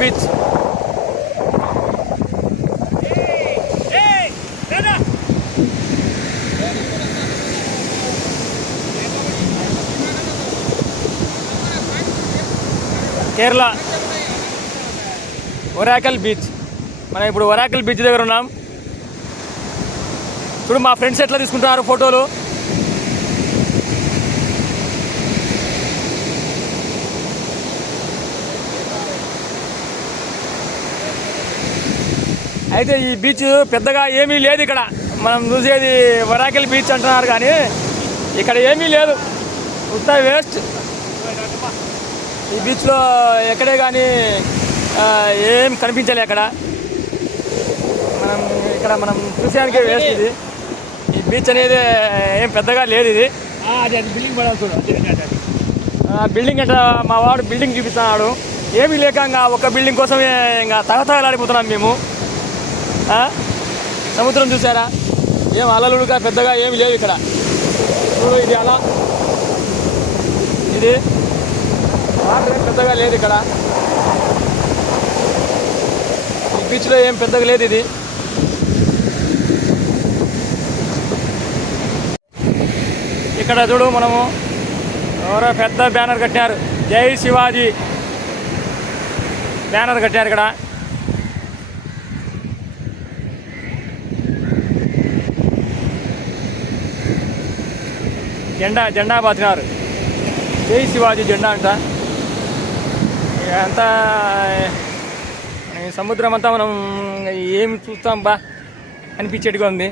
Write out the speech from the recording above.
Beach. Kerala oracle beach. మనం ఇప్పుడు oracle beach దగ్గర ఉన్నాం. ఇప్పుడు మా ఫ్రెండ్స్ ఎట్లా తీసుకుంటున్నారు ఫోటోలు. అయితే ఈ బీచ్ పెద్దగా ఏమీ లేదు ఇక్కడ. మనం చూసేది ఒరాకల్ బీచ్ అంటున్నారు కానీ ఇక్కడ ఏమీ లేదు, ఉత్త వేస్ట్. ఈ బీచ్లో ఎక్కడే కానీ ఏం కనిపించలే అక్కడ. మనం చూసేదానికి వేస్ట్ ఇది. ఈ బీచ్ అనేది ఏం పెద్దగా లేదు ఇది. బిల్డింగ్ అంటే మా వాడు బిల్డింగ్ చూపిస్తున్నాడు. ఏమీ లేక ఇంకా ఒక బిల్డింగ్ కోసమే ఇంకా తగతగలాడిపోతున్నాం మేము. సముద్రం చూసారా, ఏం అలలుగా పెద్దగా ఏమి లేవు ఇక్కడ. ఇది అలా, ఇది వాటర్ ఏం పెద్దగా లేదు ఇక్కడ. ఈ బీచ్లో ఏం పెద్దగా లేదు ఇది. ఇక్కడ చూడు, మనము ఎవరో పెద్ద బ్యానర్ కట్టారు, జై శివాజీ బ్యానర్ కట్టారు ఇక్కడ. జెండా బాతినారు, జై శివాజీ జెండా అంట. అంతా సముద్రం అంతా మనం ఏం చూస్తాం బా అనిపించేట్టుగా ఉంది.